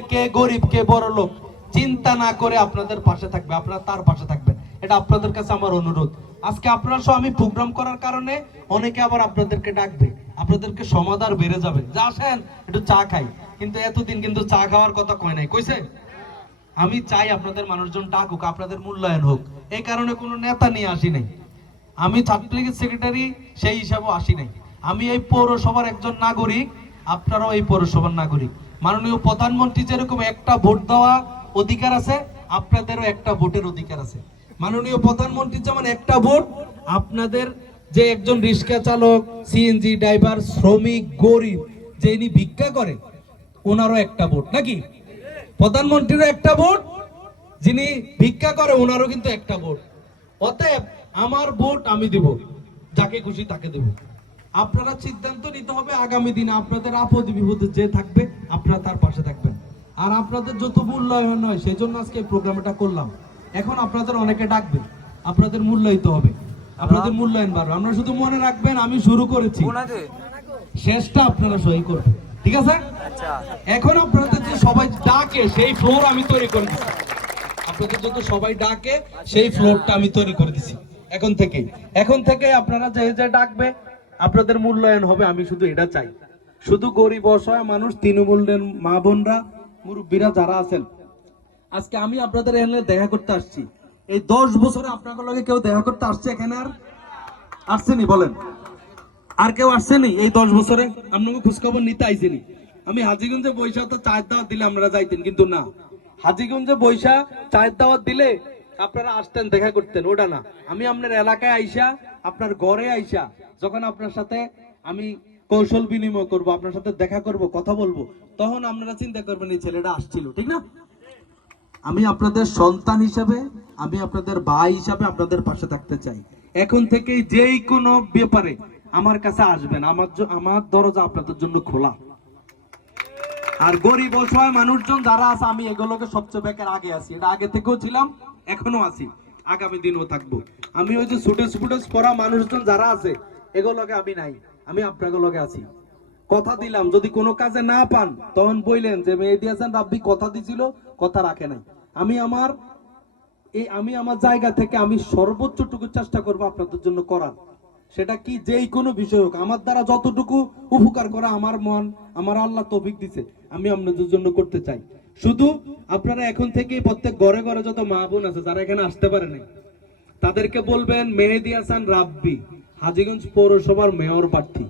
কে গরিব কে বড় লোক, চিন্তা না করে আপনাদের পাশে থাকবে, আপনারা তার পাশে থাকবেন। এটা আপনাদের কাছে আমার অনুরোধ। আজকে আপনার সহ আমি প্রোগ্রাম করার কারণে অনেকে আবার আপনাদেরকে ডাকবে। আপনাদেরকে সমাদার বেড়ে যাবে। যা আসেন, একটু চা খাই। কিন্তু এতদিন কিন্তু চা খাওয়ার কথা কয় নাই। কইছে? আমি চাই আপনাদের মানুষজন ডাকুক, আপনাদের মূল্যায়ন হোক। এই কারণে কোনো নেতা নিয়ে আসি নাই। আমি ছাত্রলীগের সেক্রেটারি, সেই হিসাবেও আসি নাই। আমি এই পৌরসভার একজন নাগরিক, আপনারাও এই পৌরসভার নাগরিক। মাননীয় প্রধানমন্ত্রী যেরকম একটা ভোট দেওয়া অধিকার আছে, আপনাদেরও একটা ভোটের অধিকার আছে। মাননীয় প্রধানমন্ত্রী যেমন একটা ভোট, আপনাদের যে একজন রিক্সা চালক, সিএনজি ড্রাইভার, শ্রমিক, গরিব, যে ইনি ভিক্ষা করে, ওনারও একটা ভোট, নাকি? প্রধানমন্ত্রীরও একটা ভোট, যিনি ভিক্ষা করে, ওনারও কিন্তু একটা ভোট। অতএব আমার ভোট আমি দেব, যাকে খুশি তাকে দেব। আপনারা সিদ্ধান্ত নিতে হবে আগামী দিনে আপনাদের আপদ বিপদে যে থাকবে আপনারা তার পাশে থাকবেন। আর আপনাদের যত মূল্যায়ন হয় সেই জন্য আজকে এই প্রোগ্রামটা করলাম। এখন আপনাদের অনেকে ডাকবে আপনাদের মূল্যায়িত হবে। আপনাদের মূল্যায়ন বাড়বে। আপনারা শুধু মনে রাখবেন আমি শুরু করেছি। শেষটা আপনারা সই করবেন। ঠিক আছে? এখন আপনাদের যে সবাই ডাকে সেই ফ্লোর আমি তৈরি করে দিচ্ছি আপনাদের যত সবাই ডাকে সেই ফ্লোরটা আমি তৈরি করে দিছি। এখন থেকে এখন থেকে আপনারা যে যে ডাকবে আপনাদের মূল্যায়ন হবে, আমি শুধু এটা চাই। শুধু গরিব অসহায় মানুষ, তৃণমূলের মা বোনরা, মুরব্বীরা যারা আছেন, আজকে আমি আপনাদের এখানে দেখা করতে আসছি। এই দশ বছরে আপনাদের লগে কেউ দেখা করতে আসছে এখানে আর? আসছেনি, বলেন। আর কেউ আসছেনি? এই দশ বছরে আপনাকে খোঁজখবর নিতে আইসেনি আমি হাজিগঞ্জে বৈশা তো চায়ের দাওয়াত দিলে আমরা যাইতেন, কিন্তু না। হাজিগঞ্জে বৈশা চায়ের দাওয়াত দিলে আপনারা আসতেন, দেখা করতেন, ওটা না। আমি আপনার এলাকায় আইসা, আপনার ঘরে আইসা যখন আপনার সাথে আমি কৌশল বিনিময় করব, আপনার সাথে দেখা করব, কথা বলব, তখন আপনারা চিন্তা করবেন এই ছেলেটা আসছিল, ঠিক না? আমি আপনাদের সন্তান হিসাবে, আমি আপনাদের ভাই হিসাবে আপনাদের পাশে থাকতে চাই। এখন থেকেই যেই কোনো ব্যাপারে আমার কাছে আসবেন, আমার আমার দরজা আপনাদের জন্য খোলা। আর গরিব অসহায় মানুষজন যারা আছে, আমি এগুলোকে সবচেয়ে বেকার আগে আছি। এটা আগে থেকেও ছিলাম এখনও আছি, আগামী দিনও থাকব। আমি ওই যে সুটেস ফুটেস পড়া মানুষজন যারা আছে এগুলোকে আমি নাই, আমি আপনাগুলোকে আছি। কথা দিলাম, যদি কোনো কাজে না পান, তখন বললেন যে মেহেদি হাসান রাব্বি কথা দিছিল, কথা রাখে নাই। আমি আমার, এই আমি আমার জায়গা থেকে আমি সর্বোচ্চটুকু চেষ্টা করব আপনাদের জন্য করার। সেটা কি যেই কোনো বিষয় হোক, আমার দ্বারা যতটুকু উপকার করা আমার মন আমার আল্লাহ তৌফিক দিছে, আমি আপনাদের জন্য করতে চাই। শুধু আপনারা এখন থেকেই প্রত্যেক ঘরে ঘরে যত মা বোন আছে, যারা এখানে আসতে পারে নাই, তাদেরকে বলবেন মেহেদি হাসান রাব্বি। হাজীগঞ্জ পৌরসভার মেয়র প্রার্থী।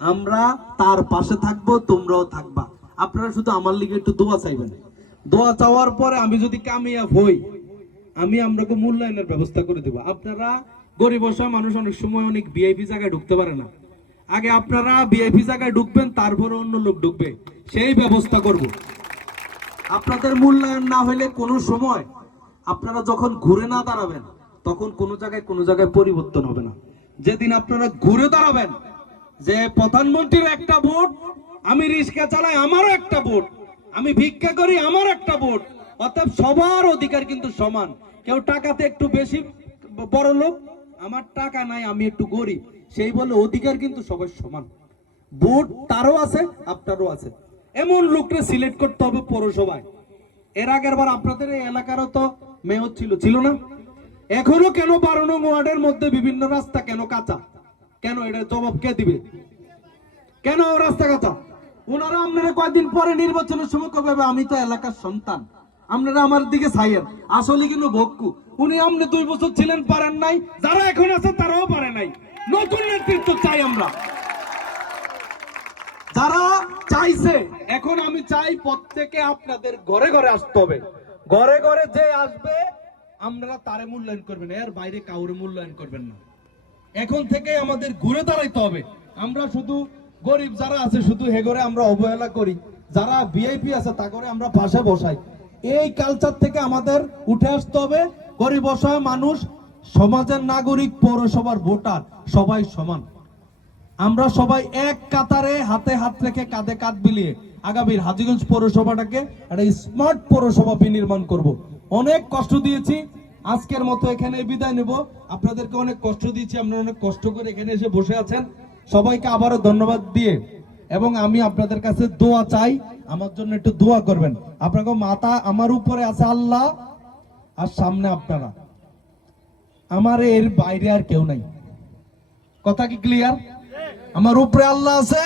আমরা তার পাশে থাকব তোমরাও থাকবা। আপনারা শুধু আমার লিগে একটু দোয়া চাইবেন। দোয়া চাওয়ার পরে আমি যদি কামিয়াব হই আমি আপনাকে মূল্যায়নের ব্যবস্থা করে দেবো। আপনারা গরিব অসহায় মানুষ অনেক সময় অনেক ভিআইপি জায়গায় ঢুকতে পারে না। আগে আপনারা ভিআইপি জায়গায় ঢুকবেন তারপরে অন্য লোক ঢুকবে। সেই ব্যবস্থা করব। আপনাদের মূল্যায়ন না হলে কোনো সময় আপনারা যখন ঘুরে না দাঁড়াবেন তখন কোনো জায়গায় কোনো জায়গায় পরিবর্তন হবে না। যেদিন আপনারা ঘুরে দাঁড়াবেন, যে প্রধানমন্ত্রীর একটা ভোট, আমি রিক্সা চালাই আমারও একটা ভোট, আমি ভিক্ষা করি আমার একটা ভোট অর্থাৎ সবার অধিকার কিন্তু সমান। কেউ টাকাতে একটু বেশি বড় লোক, আমার টাকা নাই, আমি একটু গরিব, সেই বলে অধিকার কিন্তু সবার সমান। ভোট তারও আছে, আপনারও আছে। এমন লোকটা সিলেক্ট করতে হবে পৌরসভায়। এর আগের বার আপনাদের এই এলাকারও তো মেয়র ছিল ছিল না? এখনও কেন বারো নং ওয়ার্ডের মধ্যে বিভিন্ন রাস্তা কেন কাঁচা? কেন এটা জবাব কে দিবে? কেন রাস্তা কাঁচা? ওনারা আপনারা কয়েকদিন পরে নির্বাচনের সময় কবে আমি তো এলাকার সন্তান। আপনারা আমার দিকে ছাইয়েন। আসলে কিন্তু ভক্কু। উনি আপনি দুই বছর ছিলেন, পারেন নাই। যারা এখন আছে তারাও পারে নাই। নতুন নেতৃত্ব চাই আমরা। যারা চাইছে, এখন আমি চাই প্রত্যেকে আপনাদের ঘরে ঘরে আসতে হবে। ঘরে ঘরে যে আসবে আমরা তারে মূল্যায়ন করবেন এর বাইরে কাউরে মূল্যায়ন করবেন না। এখন থেকে আমাদের ঘুরে দাঁড়াইতে হবে। আমরা শুধু গরিব যারা আছে, শুধু হেগরে আমরা অবহেলা করি, যারা ভিআইপি আছে, তা করে আমরা পাশে বসাই। এই কালচার থেকে আমাদের উঠে আসতে হবে। গরিব, অসহায় মানুষ, সমাজের নাগরিক, পৌরসভার ভোটার, সবাই সমান। আমরা সবাই এক কাতারে হাতে হাত রেখে কাঁধে কাঁধ বিলিয়ে আগামীর হাজিগঞ্জ পৌরসভাটাকে একটা স্মার্ট পৌরসভা বিনির্মাণ করব। অনেক কষ্ট দিয়েছি। আজকের মতো এখানে বিদায় নেব। আপনাদেরকে অনেক কষ্ট দিয়েছি, আপনারা অনেক কষ্ট করে এখানে এসে বসে আছেন। সবাইকে আবারও ধন্যবাদ দিয়ে এবং আমি আপনাদের কাছে দোয়া চাই। আমার জন্য একটু দোয়া করবেন। আপনাকে মাথা আমার উপরে আছে আল্লাহ, আর সামনে আপনারা। আমার এর বাইরে আর কেউ নাই। কথা কি ক্লিয়ার আমার উপরে আল্লাহ আছে,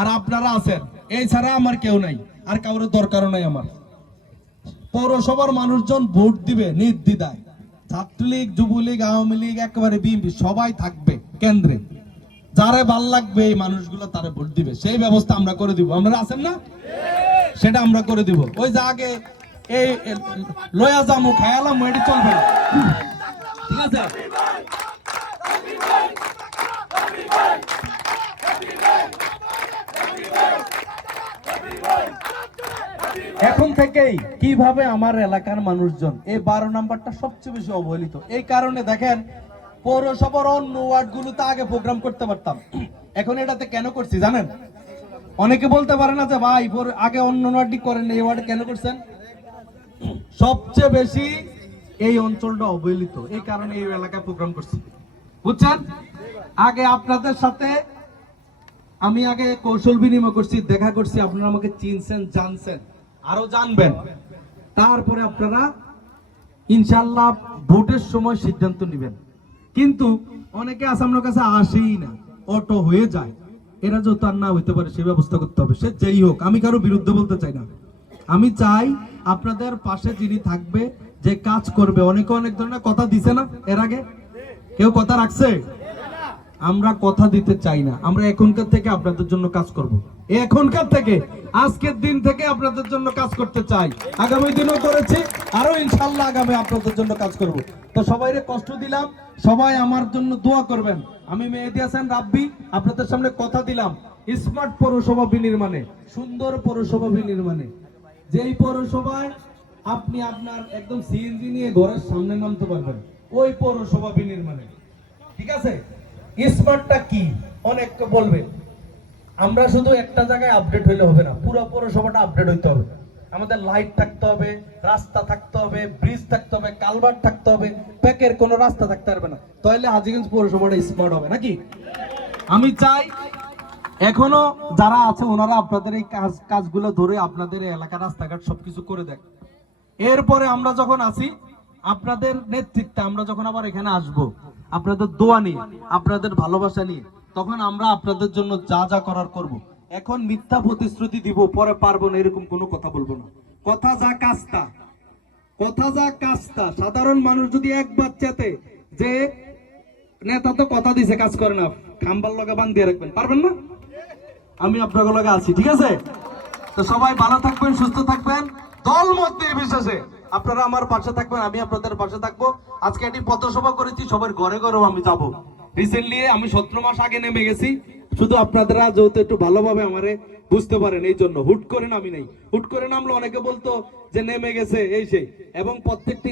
আর আপনারা আছেন। এই ছাড়া আমার কেউ নাই, আর কারোর দরকারও নাই আমার। পৌরসভার মানুষজন ভোট দিবে, নির্দ্বিধায়। ছাত্রলীগ, যুবলীগ, আওয়ামী লীগ, একেবারে বিএনপি, সবাই থাকবে কেন্দ্রে। যারে ভালো লাগবে এই মানুষগুলো তারে ভোট দিবে। সেই ব্যবস্থা আমরা করে দিব। আমরা আছেন না? সেটা আমরা করে দিব। ওই যে আগে এই লয়া জামু খায়ালাম এটি চলবে ঠিক আছে? এখন থেকেই কীভাবে আমার এলাকার মানুষজন, এই বারো নাম্বারটা সবচেয়ে বেশি অবহেলিত। এই কারণে দেখেন, পৌরসভার অন্য ওয়ার্ড গুলোতে আগে প্রোগ্রাম করতে পারতাম। এখন এটাতে কেন করছি জানেন? অনেকে বলতে পারে না যে, ভাই আগে অন্য ওয়ার্ডটি করেন, এই ওয়ার্ডে কেন করছেন? সবচেয়ে বেশি এই অঞ্চলটা অবহেলিত। এই কারণে এই এলাকায় প্রোগ্রাম করছি। বুঝছেন? আগে আপনাদের সাথে আমি আগে কৌশল বিনিময় করছি, দেখা করছি, আপনারা আমাকে চিনছেন, জানছেন। আরও জানবেন। তারপরে আপনারা ইনশাল্লাহ ভোটের সময় সিদ্ধান্ত নেবেন। কিন্তু অনেকে আসামের কাছে আসেই না, অটো হয়ে যায়। এরা যত আর না হইতে পারে সে ব্যবস্থা করতে হবে, সে যেই হোক। আমি কারও বিরুদ্ধে বলতে চাই না। আমি চাই আপনাদের পাশে যিনি থাকবে, যে কাজ করবে, অনেকে অনেক ধরনের কথা দিছে না এর আগে? কেউ কথা রাখছে? আমরা কথা দিতে চাই না। আমরা এখনকার থেকে আপনাদের জন্য কাজ করব। এখনকার থেকে, আজকের দিন থেকে আপনাদের জন্য কাজ করতে চাই। আগামী দিনও করেছি আরও ইনশাল্লাহ আগামী আপনাদের জন্য কাজ করব। তো সবাইরে কষ্ট দিলাম, সবাই আমার জন্য দোয়া করবেন। আমি মেহেদি হাসান রাব্বি, আপনাদের সামনে কথা দিলাম। স্মার্ট পৌরসভা বিনির্মাণে, সুন্দর পৌরসভা বিনির্মাণে। যেই পৌরসভায় আপনি আপনার একদম সিএনজি নিয়ে ঘরের সামনে নামতে পারবেন, ওই পৌরসভা বিনির্মাণে। ঠিক আছে? স্মার্টটা কি? অনেককে বলবে আমরা শুধু একটা জায়গায় আপডেট হইলে হবে না, পুরো পৌরসভাটা আপডেট হইতে হবে। আমাদের লাইট থাকতে হবে, রাস্তা থাকতে হবে ব্রিজ থাকতে হবে কালভার্ট থাকতে হবে প্যাকের কোনো রাস্তা থাকতে পারবে না। তাহলে হাজিগঞ্জ পৌরসভাটা স্মার্ট হবে, নাকি? আমি চাই এখনও যারা আছে, ওনারা আপনাদের এই কাজ, কাজগুলো ধরে আপনাদের এলাকা রাস্তাঘাট সবকিছু করে দেখ। এরপরে আমরা যখন আসি আপনাদের নেতৃত্বে আমরা যখন আবার এখানে আসব, আপনাদের দোয়া নিয়ে, আপনাদের ভালোবাসা নিয়ে তখন আমরা আপনাদের জন্য যা যা করার করব। এখন মিথ্যা প্রতিশ্রুতি দিব, পরে পারব না, এরকম কোনো কথা বলব না। কথা যা কাজটা কথা যা কাজটা সাধারণ মানুষ যদি এক বাচ্চাতে যে, নেতা তো কথা দিছে, কাজ করে না, খাম্বার লগে বান দিয়ে রাখবেন। পারবেন না? আমি আপনার লগে আছি, ঠিক আছে? তো সবাই ভালো থাকবেন, সুস্থ থাকবেন। দল মত নির্বিশেষে আপনারা আমার পাশে থাকবেন, আমি আপনাদের পাশে থাকব। আজকে একটি পথসভা করেছি, সবার ঘরে ঘরেও আমি যাব। রিসেন্টলি আমি সতেরো মাস আগে নেমে গেছি। শুধু আপনারা যেহেতু একটু ভালোভাবে আমারে বুঝতে পারেন এই জন্য। হুট করে নামি নাই। হুট করে নামলো অনেকে বলতো যে নেমে গেছে, এই সেই। এবং প্রত্যেকটি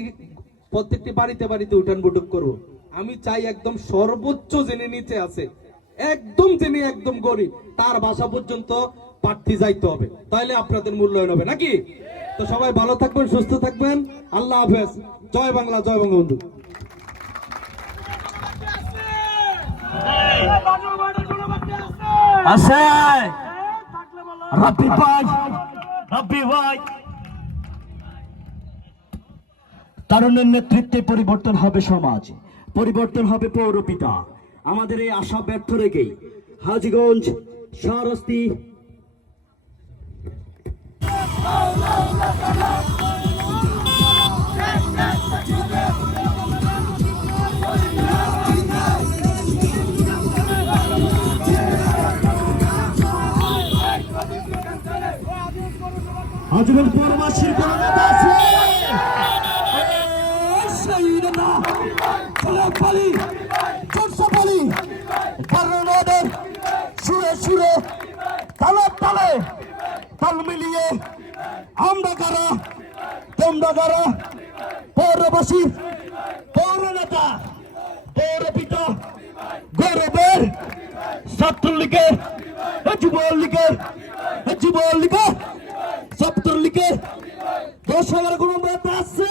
প্রত্যেকটি বাড়িতে বাড়িতে উঠান বৈঠক করব। আমি চাই একদম সর্বোচ্চ জেনে নিচে আছে, একদম যিনি একদম গরিব, তার বাসা পর্যন্ত প্রার্থী যাইতে হবে। তাহলে আপনাদের মূল্যায়ন হবে, নাকি? তো সবাই ভালো থাকবেন, সুস্থ থাকবেন। আল্লাহ হাফেজ। জয় বাংলা, জয় বঙ্গবন্ধু। আছে। রাব্বি ভাই। রাব্বি ভাই। তারুণের নেতৃত্বে পরিবর্তন হবে সমাজ। পরিবর্তন হবে পৌরপিতা। আমাদের এই আশা ব্যর্থ রেখেই হাজিগঞ্জ শাহরাস্তি হাজিগঞ্জ পৌরবাসীর কোন নেতা আছে পালি চর্চা পালি কারণদের সুরে সুরে, তালে তালে তাল মিলিয়ে আমরা কারা, তোমরা কারা? পৌরবাসী, পৌর নেতা পৌর পিতা গৌরবের ছাত্রলীগের, যুবলীগের যুবলীগের ছাত্রলীগের দশ হাজার কোনো আছে।